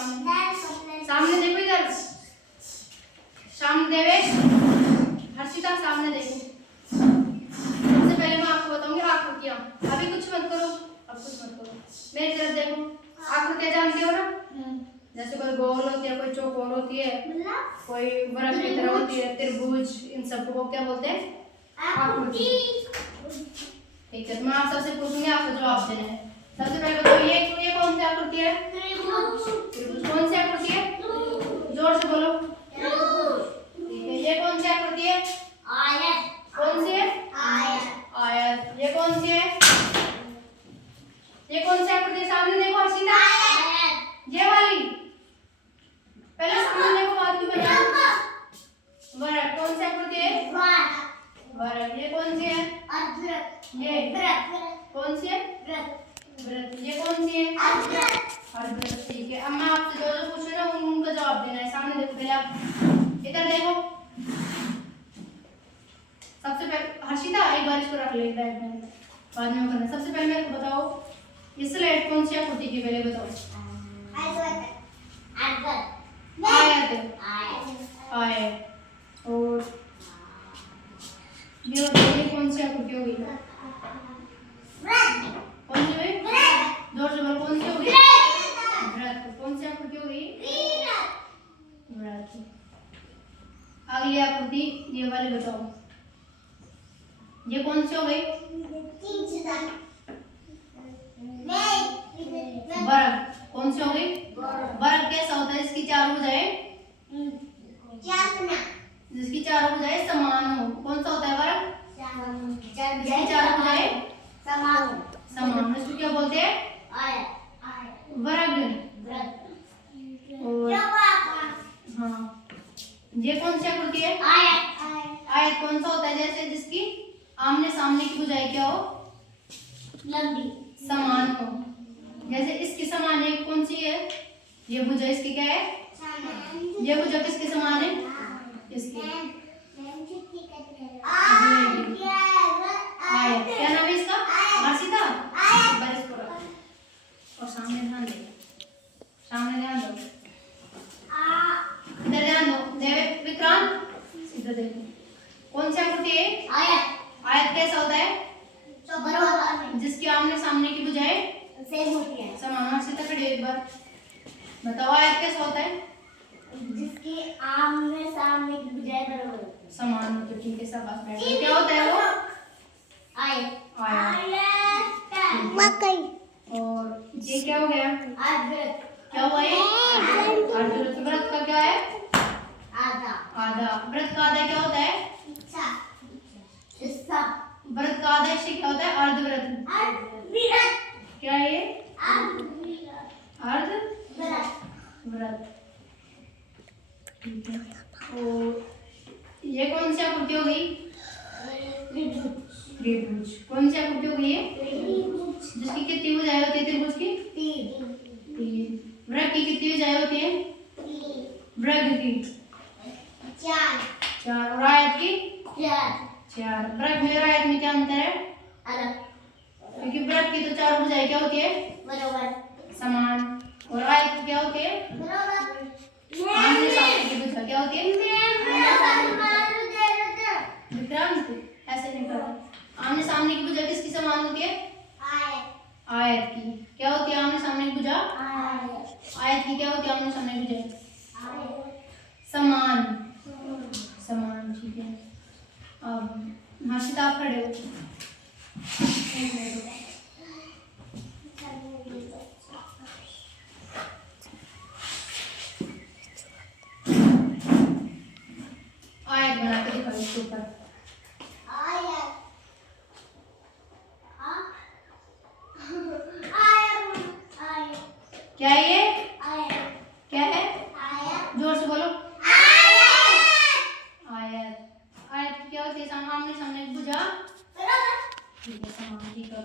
सामने सामने देखो इधर, सामने देवेश, हर्षिता सामने देखो। सबसे पहले मैं आपको बताऊंगी आकृतियां। अभी कुछ मत करो, अब कुछ मत करो, मेरी तरफ देखो। आकृतियां जानते हो ना? जैसे कोई गोल होती है, कोई चौकोर होती है, कोई वृत्त की तरह होती है, त्रिभुज, इन सबको क्या बोलते हैं? आकृति। ठीक है, तो मैं आप सबसे पूछूंगी, आपको जवाब देना है। सबसे पहले बताओ ये कौन सी आकृति है? त्रिभुज। कौन सी आकृति है? जोर से बोलो। ठीक है, ये कौन सी आकृति है? आयत। कौन सी है? आयत। आयत। ये कौन सी है? ये कौन सी आकृति? सामने देखो हर्षिता। ये वाली, पहले सामने देखो, बाद में बताओ। वर्ग। कौन सी आकृति है? वर्ग। ये कौन सी है? ये कौन सी है? वृत्त। ये कौन सी है? अर्धवृत्त। ठीक है, अब मैं आपसे जो जो पूछ रही हूँ ना उनका जवाब देना है। सामने देखो, पहले आप इधर देखो। सबसे पहले हर्षिता एक बार इसको रख ले बैग में, बाद में करना। सबसे पहले मेरे को बताओ, इस स्लाइड कौन सी आकृति की, पहले बताओ। आयत। आयत। और ये बताइए कौन सी आकृति होगी? कौन सी हुई? जोर से बोलो, कौन सी होगी? वृत्त। कौन सी आकृति होगी? वृत्त। अगली आकृति ये वाली बताओ, ये कौन सी हो गई? वर्ग। कौन सी हो गई? वर्ग कैसा होता है? इसकी चारों भुजाएं, जिसकी चारों भुजाएं समान हो। कौन सा होता है वर्ग? जिसकी चारों भुजाएं समान। इसको क्या बोलते हैं? वर्ग। और हाँ, ये कौन सी आकृति है? आयत। कौन सा होता है? जैसे जिसकी आमने सामने की भुजाएं क्या हो? लंबी, समान हो। जैसे इसकी समान है, कौन सी है? ये भुजा इसकी क्या है? ये भुजा किसके समान है? इसकी। आयत। क्या नाम है इसका? हर्षिता। एक बार इसको रख और सामने ध्यान दे, सामने ध्यान दो, इधर ध्यान दो। देव विक्रांत इधर देखो, कौन सी आकृति है? आयत। आयत कैसा होता है? जिसके आमने सामने की भुजाएं सेम होती है, समान। हर्षिता खड़ी एक बार बताओ, आयत कैसा होता है? जिसके आमने सामने की भुजाएं बराबर समान होती है। ठीक है, सब बात बैठ गई। क्या होता है वो? आयत। मकई। और ये क्या हो गया? अर्धवृत्त। क्या हुआ ये? अर्धवृत्त। वृत्त का क्या है? आधा। आधा। वृत्त का आधा क्या होता है? हिस्सा। वृत्त का आधा हिस्सा क्या होता है? अर्धवृत्त। क्या है ये? अर्धवृत्त। ठीक है, और ये कौन सी आकृति हो गई? त्रिभुज। कौन सी आकृति हो गई ये? जिसकी कितनी भुजाएं होती है? त्रिभुज की तीन। वृत्त की कितनी भुजाएं होती है? वृत्त की चार। और आयत की चार। वृत्त में और आयत में क्या अंतर है? अलग, क्योंकि वृत्त की तो चार भुजाएं क्या होती है? बराबर, समान। और आयत की क्या होती है? आमने सामने की भुजा क्या होती है? विक्रांत ऐसे नहीं करना। आमने सामने की भुजा किसकी समान होती है? आयत की। क्या होती है आमने सामने की भुजा? आयत की क्या होती है आमने सामने की भुजा? समान। समान। ठीक है, अब हर्षिता आप खड़े हो। आयत बना के दिखाओ इसके ऊपर। क्या है ये? क्या है? जोर से बोलो। आयत। आयत क्या होती है? आमने सामने की भुजा। ठीक है, समान। ठीक है,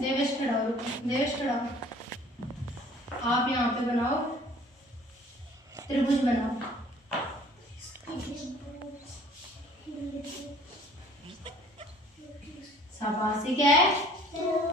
देवेश खड़ा हो। देवेश खड़ा हो। आप यहाँ पे बनाओ, त्रिभुज बनाओ। शाबाश। क्या है?